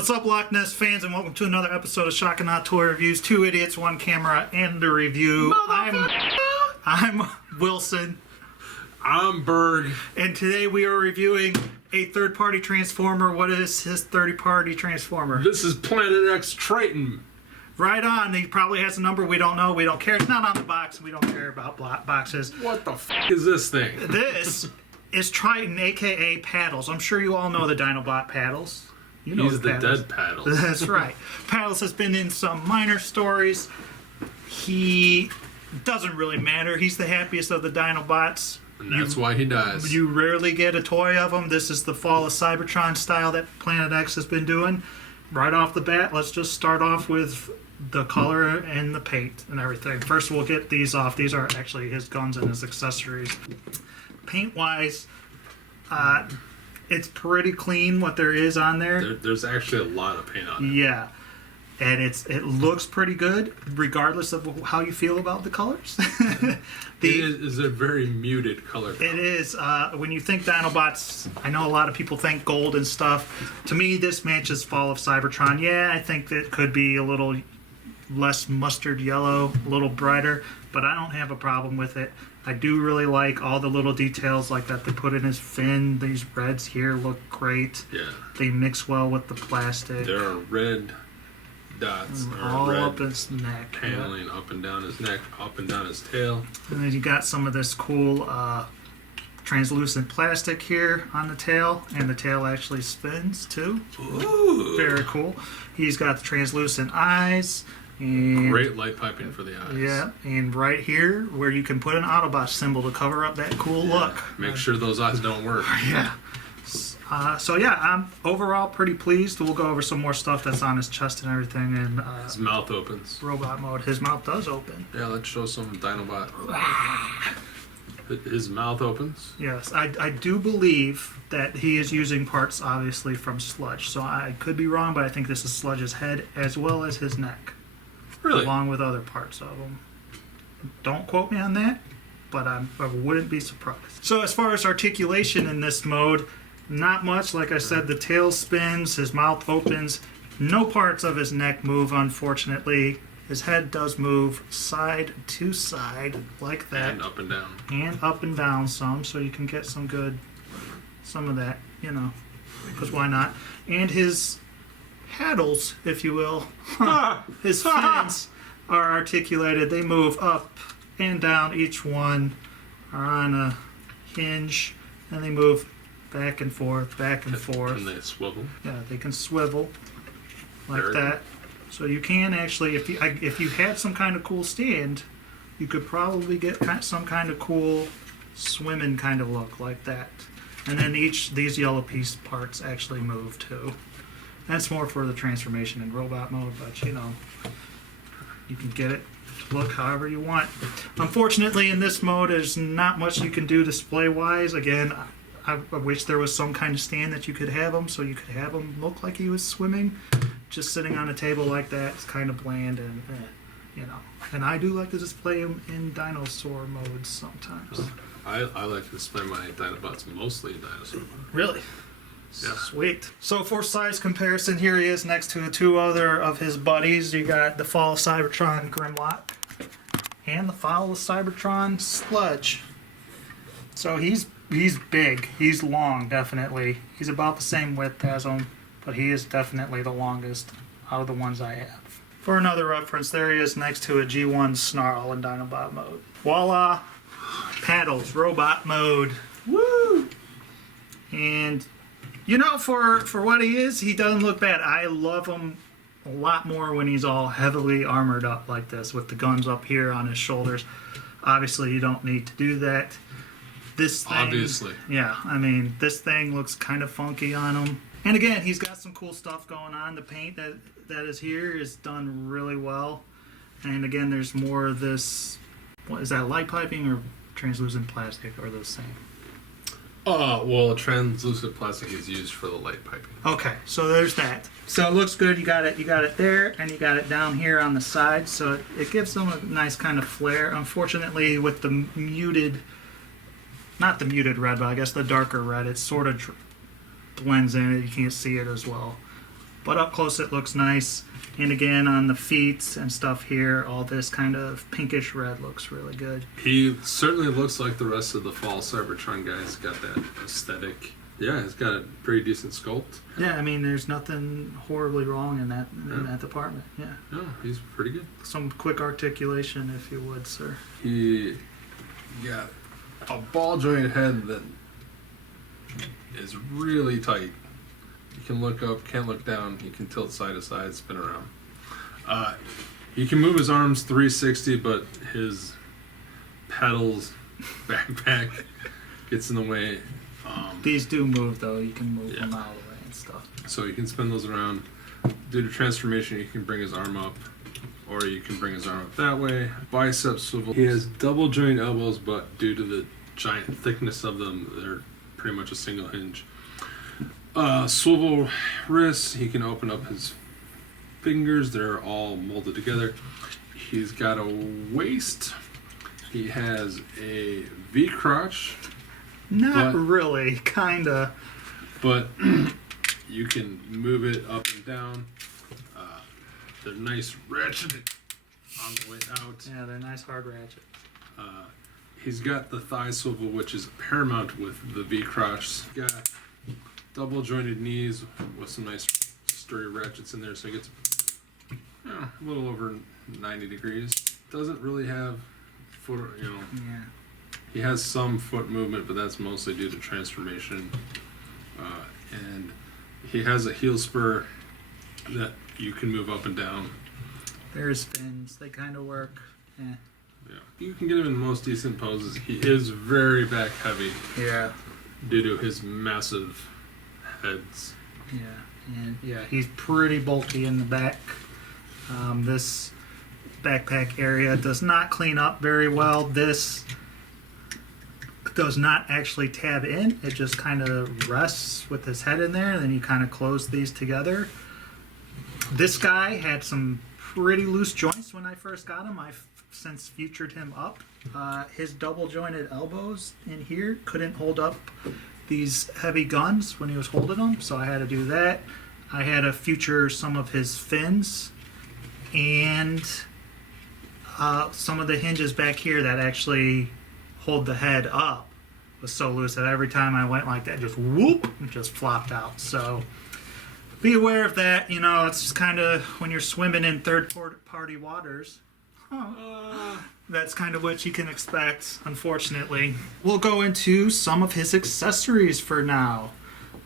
What's up, Loch Ness fans, and welcome to another episode of Shock and Hot Toy Reviews. Two idiots, one camera, and a review. I'm Wilson. I'm Berg. And today we are reviewing a third-party Transformer. What is his third-party Transformer? This is Planet X Triton. Right on. He probably has a number we don't know. We don't care. It's not on the box. We don't care about boxes. What the f*** is this thing? This is Triton, a.k.a. Paddles. I'm sure you all know the Dinobot Paddles. You know He's the dead Paddles. That's right. Paddles has been in some minor stories. He doesn't really matter. He's the happiest of the Dinobots. And that's why he dies. You rarely get a toy of him. This is the Fall of Cybertron style that Planet X has been doing. Right off the bat, let's just start off with the color and the paint and everything. First, we'll get these off. These are actually his guns and his accessories. Paint-wise, it's pretty clean what there is on there. There's actually a lot of paint on it. Yeah. And it looks pretty good, regardless of how you feel about the colors. It is a very muted color. It is. When you think Dinobots, I know a lot of people think gold and stuff. To me, this matches Fall of Cybertron. Yeah, I think it could be a little less mustard yellow, a little brighter, but I don't have a problem with it. I do really like all the little details like that they put in his fin. These reds here look great. Yeah. They mix well with the plastic. There are red dots. All red up his neck. paneling up and down his neck, up and down his tail. And then you got some of this cool translucent plastic here on the tail, and the tail actually spins too. Ooh. Very cool. He's got the translucent eyes. And great light piping for the eyes. yeah, and right here where you can put an Autobot symbol to cover up that cool look. Make sure those eyes don't work. Yeah. So yeah, I'm overall pretty pleased. We'll go over some more stuff that's on his chest and everything. And His mouth opens. robot mode. His mouth does open. Yeah, let's show some Dinobot. His mouth opens. Yes, I do believe that he is using parts, obviously, from Sludge. So I could be wrong, but I think this is Sludge's head as well as his neck. Really? Along with other parts of him. Don't quote me on that, but I wouldn't be surprised. So as far as articulation in this mode, not much. Like I said, the tail spins, his mouth opens. No parts of his neck move, unfortunately. His head does move side to side like that. And up and down. And up and down some, so you can get some of that, because why not? And his paddles, if you will, his fins are articulated. They move up and down. Each one are on a hinge, and they move back and forth, back and forth. Can they swivel? Yeah, they can swivel like Very that. So you can actually, if you had some kind of cool stand, you could probably get some kind of cool swimming kind of look like that. And then these yellow piece parts actually move too. That's more for the transformation in robot mode, but you can get it to look however you want. Unfortunately, in this mode, there's not much you can do display-wise. Again, I wish there was some kind of stand that you could have him, so you could have him look like he was swimming. Just sitting on a table like that is kind of bland, and And I do like to display him in Dinosaur modes sometimes. I like to display my Dinobots mostly in Dinosaur mode. Really? Yeah. Sweet. So for size comparison, here he is next to two other of his buddies. You got the Fall of Cybertron Grimlock and the Fall of Cybertron Sludge. So he's big. He's long, definitely. He's about the same width as him, but he is definitely the longest out of the ones I have. For another reference, there he is next to a G1 Snarl in Dinobot mode. Voila! Paddles, robot mode. Woo! And for what he is, he doesn't look bad. I love him a lot more when he's all heavily armored up like this with the guns up here on his shoulders. Obviously, you don't need to do that. This thing, obviously. Yeah, this thing looks kind of funky on him. And again, he's got some cool stuff going on. The paint that is here is done really well. And again, there's more of this, what is that, light piping or translucent plastic, or the same? Well, translucent plastic is used for the light piping. Okay, so there's that. So it looks good. You got it there, and you got it down here on the side. So it gives them a nice kind of flare. Unfortunately, with the muted, not the muted red, but I guess the darker red, it sort of blends in. You can't see it as well. But up close it looks nice. And again, on the feet and stuff here, all this kind of pinkish red looks really good. He certainly looks like the rest of the fall Cybertron guys. Got that aesthetic. Yeah, he's got a pretty decent sculpt. Yeah, I mean, there's nothing horribly wrong in that department. Yeah. No, he's pretty good. Some quick articulation, if you would, sir. He got a ball joint head that is really tight. You can look up, can't look down. You can tilt side to side, spin around. He can move his arms 360, but his pedals backpack gets in the way. These do move, though. You can move them out of the way and stuff. So you can spin those around. Due to transformation, you can bring his arm up, or you can bring his arm up that way. Bicep swivel. He has double joint elbows, but due to the giant thickness of them, they're pretty much a single hinge. Swivel wrists. He can open up his fingers. They're all molded together. He's got a waist. He has a V crotch. Not really, kinda. But you can move it up and down. They're nice ratcheted on the way out. Yeah, they're nice hard ratchet. He's got the thigh swivel, which is paramount with the V crotch. He's got double jointed knees with some nice sturdy ratchets in there, so he gets a little over 90 degrees. Doesn't really have foot, Yeah. He has some foot movement, but that's mostly due to transformation. And he has a heel spur that you can move up and down. There's fins. They kind of work. Yeah. You can get him in the most decent poses. He is very back heavy. Yeah. Due to his massive heads. Yeah. And yeah, he's pretty bulky in the back. This backpack area does not clean up very well. This does not actually tab in. It just kind of rests with his head in there, and then you kind of close these together. This guy had some pretty loose joints when I first got him. I've since featured him up. His double jointed elbows in here couldn't hold up these heavy guns when he was holding them, so I had to do that. I had to feature some of his fins and some of the hinges back here that actually hold the head up was so loose that every time I went like that, just whoop, it just flopped out. So be aware of that. It's just kind of when you're swimming in third-party waters. That's kind of what you can expect, unfortunately. We'll go into some of his accessories for now.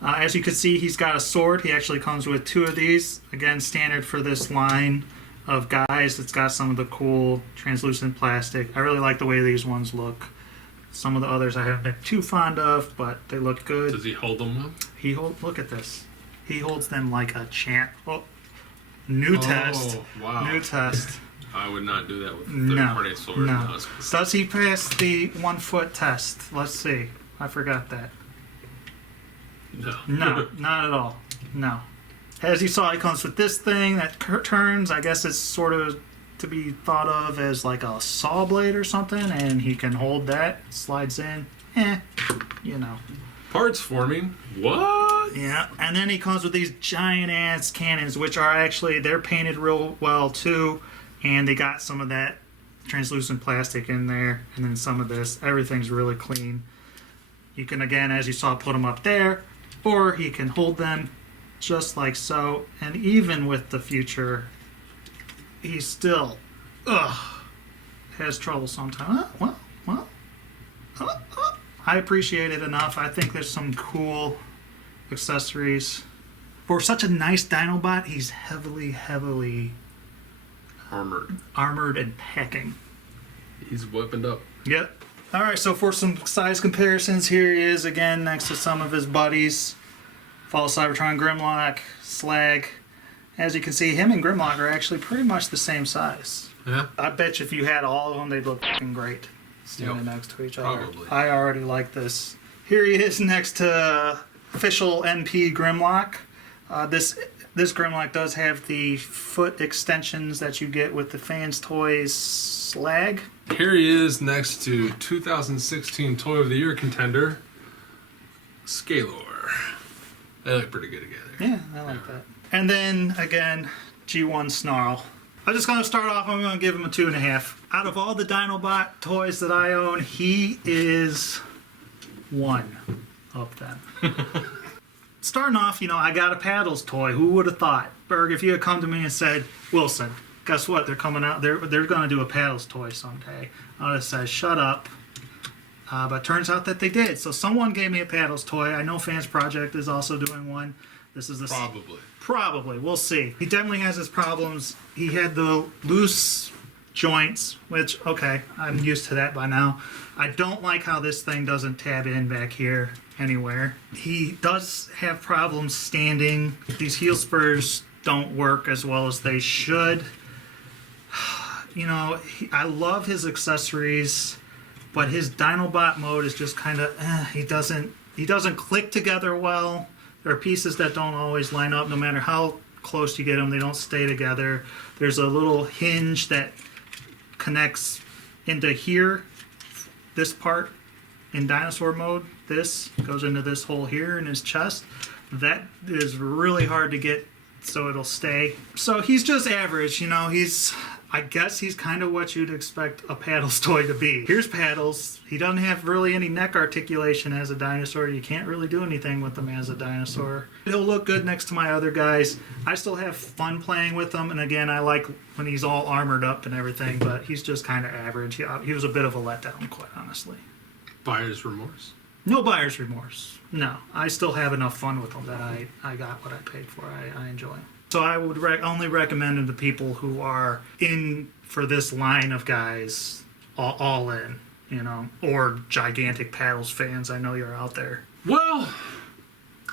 As you can see, he's got a sword. He actually comes with 2 of these. Again, standard for this line of guys. It's got some of the cool translucent plastic. I really like the way these ones look. Some of the others I haven't been too fond of, but they look good. Does he hold them well? Look at this. He holds them like a champ. Oh, new test. Wow. New test. I would not do that with a third-party sword. No. Does he pass the 1 foot test? Let's see. I forgot that. No. No, not at all. No. As you saw, he comes with this thing that turns. I guess it's sort of to be thought of as like a saw blade or something, and he can hold that. Slides in. Parts forming. What? Yeah, and then he comes with these giant ass cannons, which are actually, they're painted real well too, and they got some of that translucent plastic in there, and then some of this. Everything's really clean. You can, again, as you saw, put them up there, or he can hold them just like so. And even with the future, he still has trouble sometimes. I appreciate it enough. I think there's some cool accessories. For such a nice Dinobot, he's heavily armored and packing. He's weaponed up. Yep. Alright, so for some size comparisons, here he is again next to some of his buddies. Fall Cybertron, Grimlock, Slag. As you can see, him and Grimlock are actually pretty much the same size. Yeah. I bet you if you had all of them, they'd look fucking great standing next to each other. Probably. I already like this. Here he is next to official NP Grimlock. This Grimlock does have the foot extensions that you get with the Fans Toys Slag. Here he is next to 2016 Toy of the Year contender, Scalor. They look pretty good together. Yeah, I like that. And then again, G1 Snarl. I'm just gonna start off, I'm gonna give him a 2.5. Out of all the Dinobot toys that I own, he is one of them. Starting off, you know, I got a Paddles toy. Who would have thought? Berg, if you had come to me and said, Wilson, guess what? They're coming out, they're gonna do a Paddles toy someday. I would have said, shut up. But it turns out that they did. So someone gave me a Paddles toy. I know Fans Project is also doing one. This is the Probably. We'll see. He definitely has his problems. He had the loose joints, which, okay, I'm used to that by now. I don't like how this thing doesn't tab in back here anywhere. He does have problems standing. These heel spurs don't work as well as they should. You know, I love his accessories, but his Dinobot mode is just kind of, he doesn't click together well. There are pieces that don't always line up. No matter how close you get them, they don't stay together. There's a little hinge that connects into here, this part in Dinosaur mode. This goes into this hole here in his chest. That is really hard to get so it'll stay. So he's just average, you know. I guess he's kind of what you'd expect a Paddles toy to be. Here's Paddles. He doesn't have really any neck articulation as a dinosaur. You can't really do anything with him as a dinosaur. He'll look good next to my other guys. I still have fun playing with him, and again, I like when he's all armored up and everything, but he's just kind of average. He was a bit of a letdown, quite honestly. Buyer's remorse? No buyer's remorse. No. I still have enough fun with him that I got what I paid for. I enjoy him. So I would only recommend him to people who are in for this line of guys, all in, you know, or gigantic Paddles fans. I know you're out there. Well,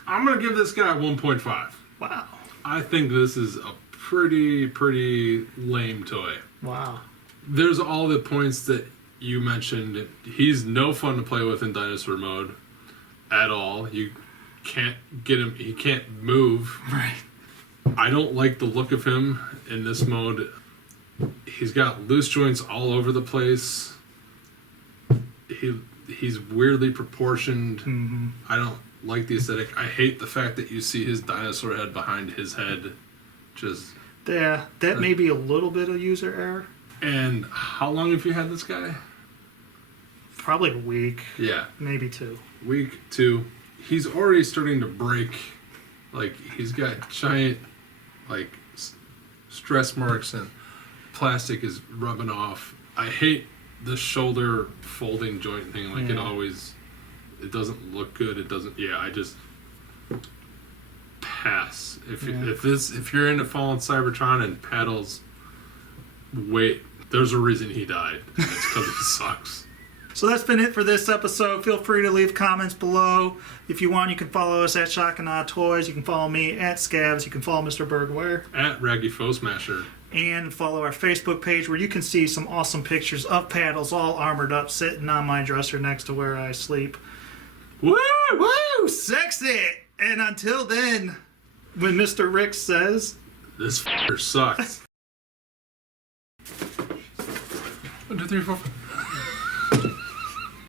I'm going to give this guy 1.5. Wow. I think this is a pretty lame toy. Wow. There's all the points that you mentioned. He's no fun to play with in dinosaur mode at all. You can't get him, he can't move. Right. I don't like the look of him in this mode. He's got loose joints all over the place. He's weirdly proportioned. Mm-hmm. I don't like the aesthetic. I hate the fact that you see his dinosaur head behind his head. Just yeah, that may be a little bit of user error. And how long have you had this guy? Probably a week. Yeah. Maybe 2. Week 2. He's already starting to break. Like, he's got giant, like, stress marks and plastic is rubbing off. I hate the shoulder folding joint thing. Like, it doesn't look good. It doesn't, I just pass. If you're into Fallen Cybertron and Paddles, wait, there's a reason he died. And it's because he sucks. So that's been it for this episode. Feel free to leave comments below. If you want, you can follow us at Shock and Awe Toys. You can follow me at Scavs. You can follow Mr. Berg where? At Raggy Foe Smasher. And follow our Facebook page where you can see some awesome pictures of Paddles all armored up sitting on my dresser next to where I sleep. Woo! Woo! Sexy! And until then, when Mr. Rick says... This f***er sucks. 1, 2, 3, 4, 5.